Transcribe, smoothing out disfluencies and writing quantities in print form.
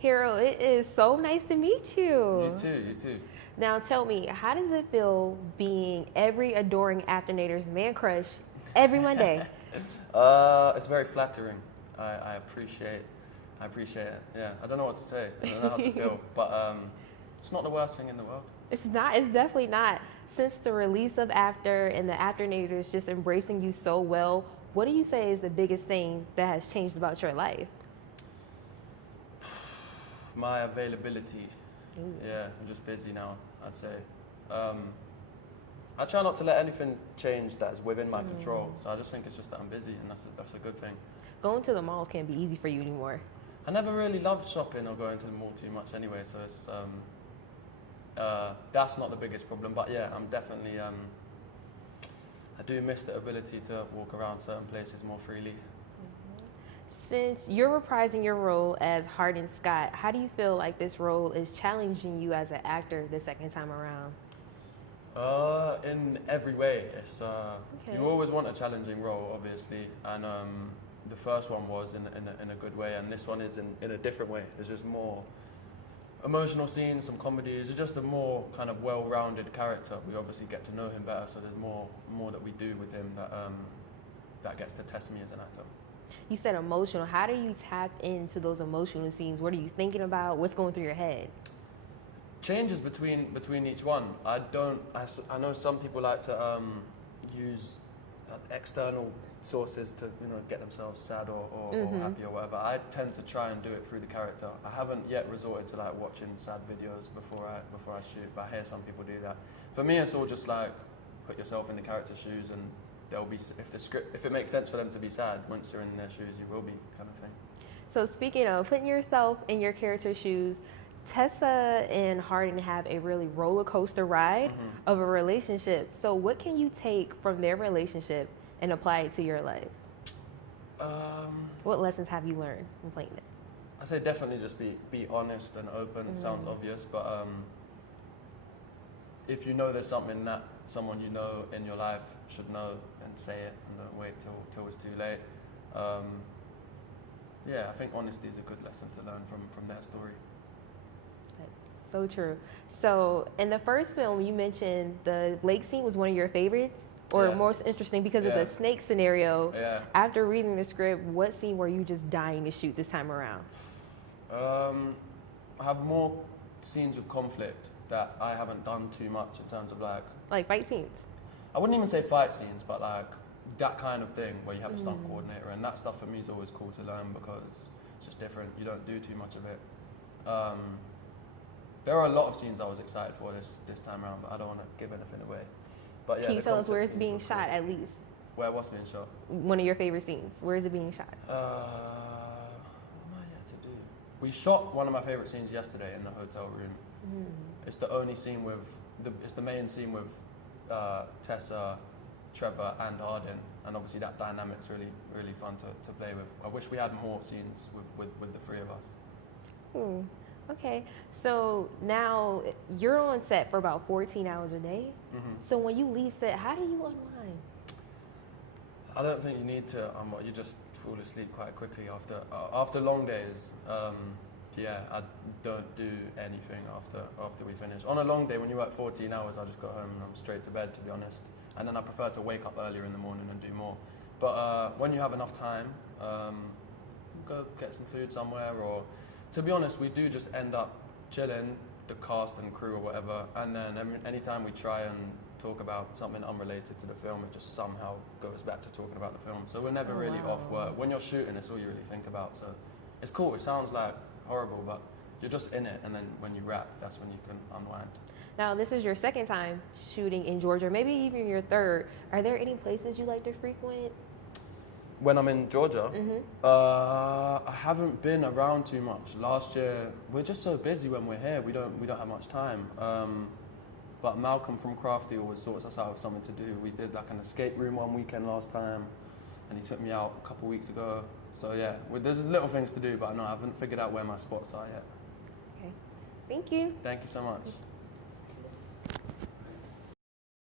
Harold, it is so nice to meet you. You too, you too. Now tell me, how does it feel being every adoring Afternator's man crush every Monday? It's very flattering. I appreciate it. Yeah, I don't know what to say. I don't know how to feel, but it's not the worst thing in the world. It's not. It's definitely not. Since the release of After and the Afternators just embracing you so well, what do you say is the biggest thing that has changed about your life? My availability. Ooh. Yeah, I'm just busy now, I'd say. I try not to let anything change that's within my control. So I just think it's just that I'm busy, and that's a good thing. Going to the malls can't be easy for you anymore. I never really loved shopping or going to the mall too much anyway, so it's that's not the biggest problem. But yeah, I'm definitely I do miss the ability to walk around certain places more freely. Since you're reprising your role as Hardin Scott, how do you feel like this role is challenging you as an actor the second time around? In every way. It's Okay. you always want a challenging role, obviously, and the first one was in a good way, and this one is in a different way. There's just more emotional scenes, some comedies. It's just a more kind of well-rounded character. We obviously get to know him better, so there's more that we do with him that gets to test me as an actor. You said emotional. How do you tap into those emotional scenes? What are you thinking about? What's going through your head? Changes between each one. I know some people like to use external sources to get themselves sad or happy or whatever. I tend to try and do it through the character. I haven't yet resorted to like watching sad videos before I shoot, but I hear some people do that. For me, it's all just like put yourself in the character's shoes, and they'll be, if it makes sense for them to be sad, once you're in their shoes, you will be, kind of thing. So speaking of putting yourself in your character's shoes, Tessa and Hardin have a really roller coaster ride of a relationship. So what can you take from their relationship and apply it to your life? What lessons have you learned from playing it? I say definitely just be honest and open. It sounds obvious, but if you know there's something that someone you know in your life should know, then say it and don't wait till it's too late. Yeah, I think honesty is a good lesson to learn from their story. So true. So in the first film, you mentioned the lake scene was one of your favorites, or most interesting because of the snake scenario. Yeah. After reading the script, what scene were you just dying to shoot this time around? I have more scenes with conflict that I haven't done too much in terms of like fight scenes. I wouldn't even say fight scenes, but like that kind of thing where you have a stunt coordinator, and that stuff for me is always cool to learn because it's just different. You don't do too much of it. There are a lot of scenes I was excited for this time around, but I don't want to give anything away. But yeah, Can you tell us where it's being shot at least? Where what's being shot? One of your favorite scenes. Where is it being shot? What am I yet to do? We shot one of my favorite scenes yesterday in the hotel room. It's the only scene it's the main scene with Tessa, Trevor, and Hardin, and obviously that dynamic's really fun to play with. I wish we had more scenes with the three of us. Okay, so now you're on set for about 14 hours a day. So when you leave set, how do you unwind? I don't think you need to. You just fall asleep quite quickly after long days. Yeah, I don't do anything after we finish. On a long day, when you work 14 hours, I just go home and I'm straight to bed, to be honest. And then I prefer to wake up earlier in the morning and do more. But when you have enough time, go get some food somewhere, or to be honest, we do just end up chilling, the cast and crew or whatever, and then anytime we try and talk about something unrelated to the film, it just somehow goes back to talking about the film. So we're never really off work. When you're shooting, it's all you really think about. So it's cool. It sounds like horrible, but you're just in it, and then when you wrap, that's when you can unwind. Now, this is your second time shooting in Georgia, maybe even your third. Are there any places you like to frequent? When I'm in Georgia, I haven't been around too much. Last year, we're just so busy when we're here. We don't have much time. But Malcolm from Crafty always sorts us out with something to do. We did like an escape room one weekend last time, and he took me out a couple weeks ago. So yeah, there's little things to do, but no, I haven't figured out where my spots are yet. Okay, thank you. Thank you so much.